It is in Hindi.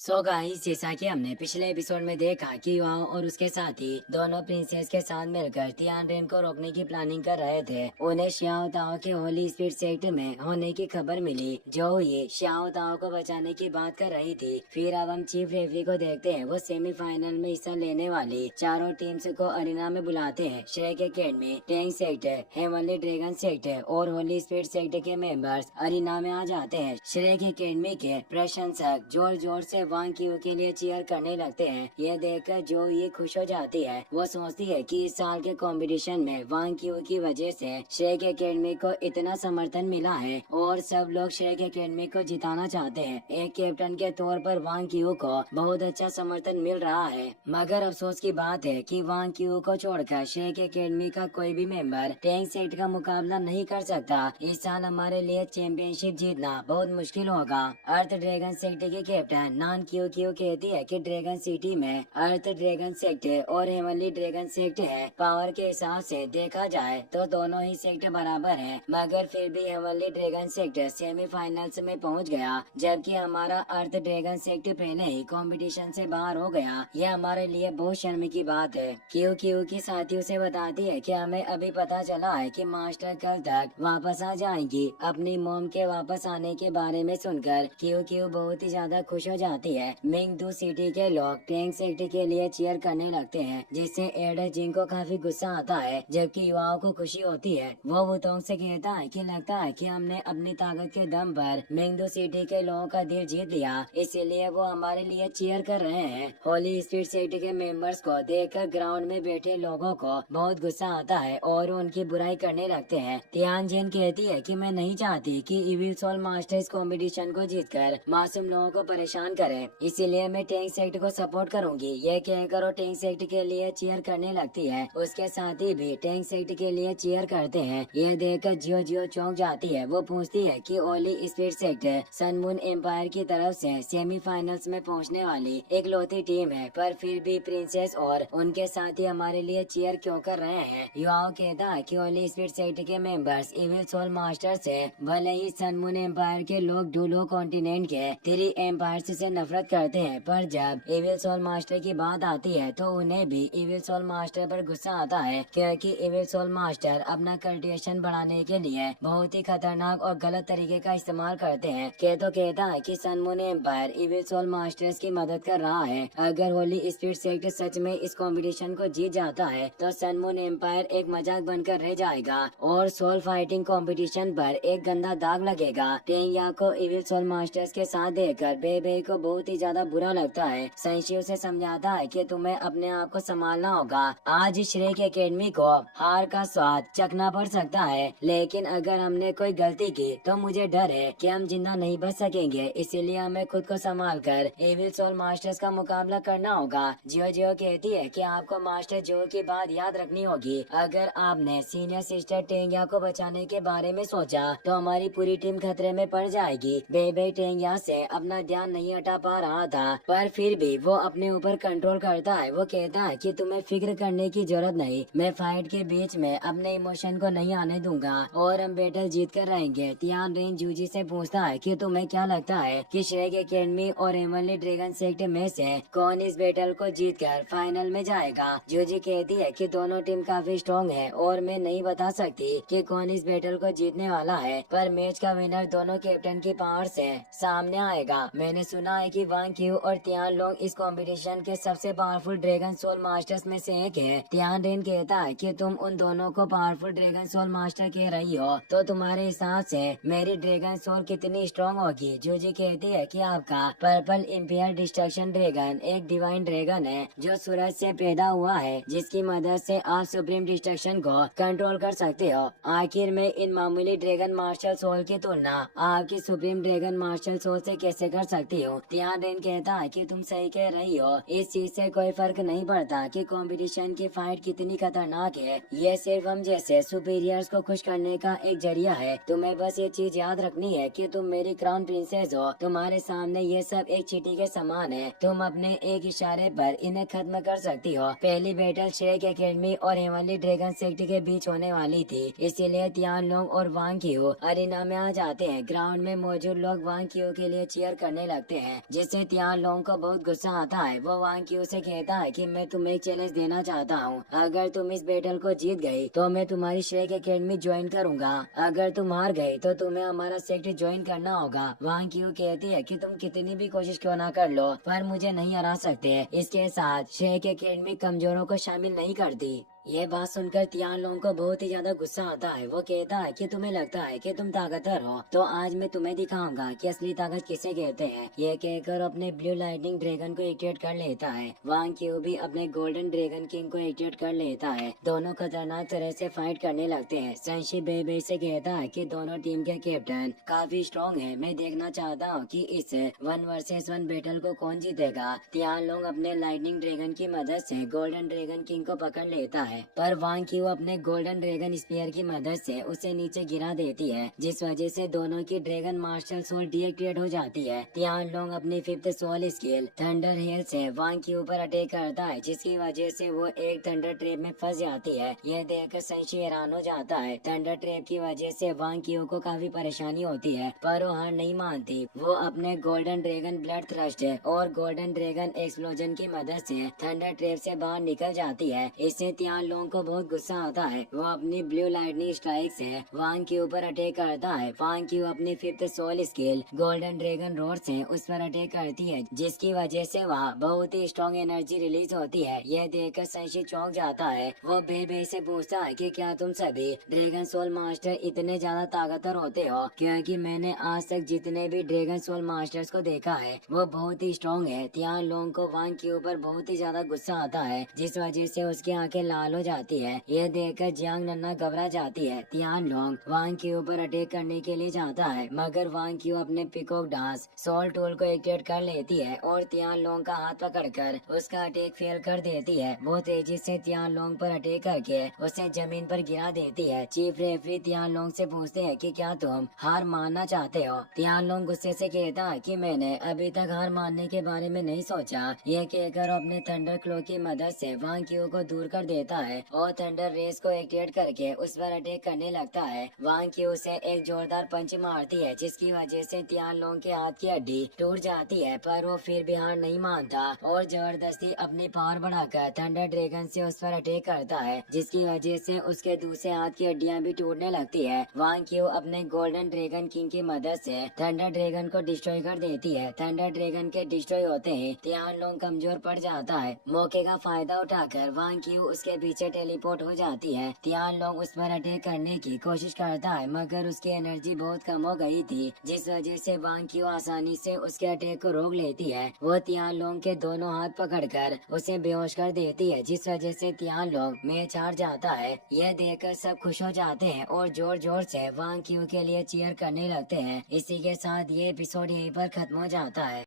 सो गाइस, जैसा कि हमने पिछले एपिसोड में देखा कि युवाओं और उसके साथी दोनों प्रिंसेस के साथ मिलकर तियानरेन को रोकने की प्लानिंग कर रहे थे। उन्हें शियाओ ताओ के होली स्पीड सेक्ट में होने की खबर मिली, जो ये शियाओ ताओ को बचाने की बात कर रही थी। फिर अब हम चीफ रेफरी को देखते हैं। वो सेमीफाइनल में हिस्सा लेने वाली चारों टीम्स को अरीना में बुलाते हैं। Shrek academy, tank sector, heavenly dragon sector और होली स्पीड सेक्टर के मेंबर्स अरीना में आ जाते हैं। श्रेक एकेडमी के प्रशंसक जोर जोर से वांग क्यू के लिए चीयर करने लगते हैं। यह देखकर जो ये खुश हो जाती है। वो सोचती है कि इस साल के कंपटीशन में वांग क्यू की वजह से श्रेक एकेडमी को इतना समर्थन मिला है और सब लोग श्रेक एकेडमी को जिताना चाहते हैं। एक कैप्टन के तौर पर वांग क्यू को बहुत अच्छा समर्थन मिल रहा है। मगर अफसोस की बात है कि वांग क्यू को छोड़कर श्रेक एकेडमी का कोई भी मेंबर टैंक सेट का मुकाबला नहीं कर सकता। इस साल हमारे लिए चैंपियनशिप जीतना बहुत मुश्किल होगा। अर्थ ड्रैगन सेक्टर की कैप्टन नान क्यू क्यू कहती है कि ड्रैगन सिटी में अर्थ ड्रैगन सेक्टर और हेवनली ड्रैगन सेक्टर है। पावर के हिसाब से देखा जाए तो दोनों ही सेक्टर बराबर हैं, मगर फिर भी हेवनली ड्रैगन सेक्टर सेमीफाइनल्स में पहुंच गया, जबकि हमारा अर्थ ड्रैगन सेक्टर पहले ही कंपटीशन से बाहर हो गया। यह हमारे लिए बहुत शर्म की बात है। क्यू क्यू की साथियों से बताती है कि हमें अभी पता चला है कि मास्टर कल तक वापस आ जाएंगी। अपनी मोम के वापस आने के बारे में सुनकर क्यू क्यू बहुत ही ज्यादा खुश हो जाती है। मिंगदू सिटी के लोग टैंक सेक्टर के लिए चीयर करने लगते हैं, जिससे एडर जिंग को काफी गुस्सा आता है, जबकि युवाओं को खुशी होती है। वो वुतोंग से कहता है कि लगता है कि हमने अपनी ताकत के दम पर मिंगदू सिटी के लोगों का दिल जीत लिया, इसीलिए वो हमारे लिए चीयर कर रहे हैं। होली स्पीड सेक्टर के मेंबर्स को देखकर ग्राउंड में बैठे लोगों को बहुत गुस्सा आता है और उनकी बुराई करने लगते हैं। तियानजेन कहती है कि मैं नहीं चाहती कि इविल सोल मास्टर्स कंपटीशन को जीतकर मासूम लोगों को परेशान करे, इसीलिए मैं टैंक सेक्टर को सपोर्ट करूंगी। यह कहकर वो टैंक सेक्टर के लिए चीयर करने लगती है। उसके साथी भी टैंक सेक्टर के लिए चीयर करते हैं। यह देखकर जियो जियो चौंक जाती है। वो पूछती है कि holy speed sector sun moon empire की तरफ से सेमीफाइनल्स में पहुंचने वाली इकलौती टीम है, पर फिर भी प्रिंसेस और उनके साथी हमारे लिए चीयर क्यों कर रहे हैं। युवाओं कहता है कि होली स्पीड सेक्टर के मेंबर्स इविल सोल मास्टर से भले ही सन मून एम्पायर के लोग डूलो कॉन्टिनेंट के 3 एम्पायर से नफरत करते हैं, पर जब इविल सोल मास्टर की बात आती है तो उन्हें भी इविल सोल मास्टर पर गुस्सा आता है, क्योंकि इविल सोल मास्टर अपना कल्टिवेशन बढ़ाने के लिए बहुत ही खतरनाक और गलत तरीके का इस्तेमाल करते हैं। केतो कहता है कि sun moon empire evil soul masters की मदद कर रहा है। अगर होली स्पीड सेक्टर सच में इस कंपटीशन को जीत जाता है तो सन मून एम्पायर एक मजाक बनकर रह जाएगा और सोल फाइटिंग कंपटीशन पर एक गंदा दाग लगेगा। टेंगया को इविल सोल मास्टर्स के साथ देखकर बेबे को बहुत ही ज्यादा बुरा लगता है। संशी उसे समझाता है कि तुम्हें अपने आप को संभालना होगा। आज श्रेक एकेडमी को हार का स्वाद चखना पड़ सकता है, लेकिन अगर हमने कोई गलती की तो मुझे डर है कि हम जिंदा नहीं बच सकेंगे, इसीलिए हमें खुद को संभाल कर एविल सोल मास्टर्स का मुकाबला करना होगा। जियो जियो कहती है कि आपको मास्टर जो की बात याद रखनी होगी। अगर आपने सीनियर सिस्टर टेंगया को बचाने के बारे में सोचा तो हमारी पूरी टीम खतरे में पड़ जाएगी। बेबे टेंगया से अपना ध्यान नहीं हटा पा रहा था, पर फिर भी वो अपने ऊपर कंट्रोल करता है। वो कहता है कि तुम्हें फिक्र करने की जरूरत नहीं, मैं फाइट के बीच में अपने इमोशन को नहीं आने दूंगा और हम बैटल जीत कर रहेंगे। तियानरेन जूजी से पूछता है कि तुम्हें क्या लगता है कि श्रेक एकेडमी और हेवनली ड्रैगन सेक्टर में से कौन इस बैटल को जीतकर फाइनल में जाएगा। जूजी कहती है कि दोनों टीम काफी स्ट्रॉन्ग है और मैं नहीं बता सकती कि कौन इस बैटल को जीतने वाला है, पर मैच का विनर दोनों कैप्टन की पावर से सामने आएगा। मैंने सुना है कि वांग क्यू और तियान लोग इस कंपटीशन के सबसे पावरफुल ड्रैगन सोल मास्टर्स में से एक है। तियानरेन कहता है कि तुम उन दोनों को पावरफुल ड्रैगन सोल मास्टर कह रही हो, तो तुम्हारे हिसाब से मेरी ड्रैगन सोल कितनी स्ट्रॉन्ग होगी। जूजी कहती है कि आपका पर्पल इंपियर डिस्ट्रक्शन ड्रैगन एक डिवाइन ड्रैगन है जो सूरज से पैदा हुआ है, जिसकी मदद से आप सुप्रीम डिस्ट्रक्शन को कंट्रोल कर सकते हो। आखिर में इन मामूली ड्रैगन मार्शल सोल की तुलना आपकी सुप्रीम ड्रैगन मार्शल सोल से कैसे कर सकती हो। तियानरेन कहता है कि तुम सही कह रही हो, इस चीज से कोई फर्क नहीं पड़ता कि कंपटीशन की फाइट कितनी खतरनाक है। ये सिर्फ हम जैसे सुपीरियर्स को खुश करने का एक जरिया है। तुम्हें बस ये चीज याद रखनी है कि तुम मेरी क्राउन प्रिंसेस हो। तुम्हारे सामने ये सब एक चींटी के समान है। तुम अपने एक इशारे पर इन्हें खत्म कर सकती हो। पहली बैटल श्रेक एकेडमी और हेवनली ड्रैगन सेक्टर के बीच होने वाली थी, इसीलिए तियान लोग और वांग क्यू अरीना में आ जाते हैं। ग्राउंड में मौजूद लोग वांग क्यू के लिए चीयर करने लगते हैं। जिससे तियान लोंग को बहुत गुस्सा आता है। वो वांग क्यू से कहता है कि मैं तुम्हें एक चैलेंज देना चाहता हूँ। अगर तुम इस बैटल को जीत गई तो मैं तुम्हारी श्रेक एकेडमी ज्वाइन करूंगा। अगर तुम हार गई तो तुम्हें हमारा सेक्ट ज्वाइन करना होगा। वांग क्यू कहती है कि तुम कितनी भी कोशिश क्यों ना कर लो, पर मुझे नहीं हरा सकते। इसके साथ श्रेक एकेडमी कमजोरों को शामिल नहीं करती। ये बात सुनकर तियान लोंग को बहुत ही ज्यादा गुस्सा आता है। वो कहता है कि तुम्हें लगता है कि तुम ताकतवर हो, तो आज मैं तुम्हें दिखाऊंगा कि असली ताकत किसे कहते हैं। ये कहकर अपने ब्लू लाइटनिंग ड्रैगन को एक्टिवेट कर लेता है। वांग क्यू भी अपने गोल्डन ड्रैगन किंग को एक्टिवेट कर लेता है। दोनों खतरनाक तरह से फाइट करने लगते हैं। संशी बेबे से कहता है कि दोनों टीम के कैप्टन काफी स्ट्रॉन्ग है। मैं देखना चाहता हूँ कि इस 1 वर्सेस 1 बैटल को कौन जीतेगा। तियान लोंग अपने लाइटनिंग ड्रैगन की मदद से गोल्डन ड्रैगन किंग को पकड़ लेता है, पर वांग क्यू अपने गोल्डन ड्रैगन स्पीयर की मदद से उसे नीचे गिरा देती है, जिस वजह से दोनों की ड्रैगन मार्शल सोल डीएक्टिवेट हो जाती है। तियान लोंग अपनी 5th soul skill thunder hello से वांग क्यू पर अटैक करता है, जिसकी वजह से वो एक थंडर ट्रैप में फंस जाती है। यह देखकर संशी हैरान हो जाता है। थंडर ट्रैप की वजह से वांग क्यू को काफी परेशानी होती है, पर वो हार नहीं मानती। वो अपने गोल्डन ड्रैगन ब्लड थ्रस्ट और गोल्डन ड्रैगन एक्सप्लोजन की मदद से थंडर ट्रैप से बाहर निकल जाती है। इससे तियान लोंग को बहुत गुस्सा आता है। वो अपनी ब्लू लाइटनिंग स्ट्राइक से वांग क्यू पर अटैक करता है। वांग क्यू अपनी 5th soul skill golden dragon road से उस पर अटैक करती है, जिसकी वजह से वहाँ बहुत ही स्ट्रॉन्ग एनर्जी रिलीज होती है। यह देखकर संशी चौंक जाता है। वो बेबे से पूछता है कि क्या तुम सभी ड्रैगन सोल मास्टर इतने ज्यादा ताकतवर होते हो, क्योंकि मैंने आज तक जितने भी ड्रैगन सोल मास्टर्स को देखा है वो बहुत ही स्ट्रॉन्ग है। तियान लोंग को वांग क्यू पर बहुत ही ज्यादा गुस्सा आता है, जिस वजह से उसकी आंखें लाल हो जाती है। यह देखकर जियांग नन्ना घबरा जाती है। तियान लोंग वांग क्यू पर अटैक करने के लिए जाता है, मगर वांग क्यू अपने पिकॉक डांस सोल टूल को एक्टिवेट कर लेती है और तियान लोंग का हाथ पकड़कर उसका अटैक फेल कर देती है। वो तेजी से तियान लोंग पर अटैक करके उसे जमीन पर गिरा देती है। चीफ रेफरी तियान लोंग से पूछते हैं कि क्या तुम हार मानना चाहते हो। तियान लोंग गुस्से से कहता है कि मैंने अभी तक हार मानने के बारे में नहीं सोचा। यह कहकर अपने थंडर क्लो की मदद से वांग क्यू को दूर कर देता है और थंडर रेस को एक्टिवेट करके उस पर अटैक करने लगता है। वांग क्यू से एक जोरदार पंच मारती है, जिसकी वजह से तियान लोंग के हाथ की हड्डी टूट जाती है, पर वो फिर भी हार नहीं मानता और जबरदस्ती अपनी पावर बढ़ाकर थंडर ड्रैगन से उस पर अटैक करता है, जिसकी वजह से उसके दूसरे हाथ की हड्डियां भी टूटने लगती है। वांग क्यू अपने गोल्डन ड्रैगन किंग की मदद से थंडर ड्रैगन को डिस्ट्रॉय कर देती है। थंडर ड्रैगन के डिस्ट्रॉय होते ही तियान लोंग कमजोर पड़ जाता है। मौके का फायदा उठाकर वांग क्यू उसके पीछे टेलीपोर्ट हो जाती है। तियान लोंग उस पर अटैक करने की कोशिश करता है, मगर उसकी एनर्जी बहुत कम हो गई थी, जिस वजह से वांग क्यू आसानी से उसके अटैक को रोक लेती है। वो तियान लोंग के दोनों हाथ पकड़कर उसे बेहोश कर देती है, जिस वजह से तियान लोंग मैच हार जाता है। यह देखकर सब खुश हो जाते हैं और जोर जोर से वांग क्यू के लिए चीयर करने लगते हैं। इसी के साथ ये एपिसोड यहीं पर खत्म हो जाता है।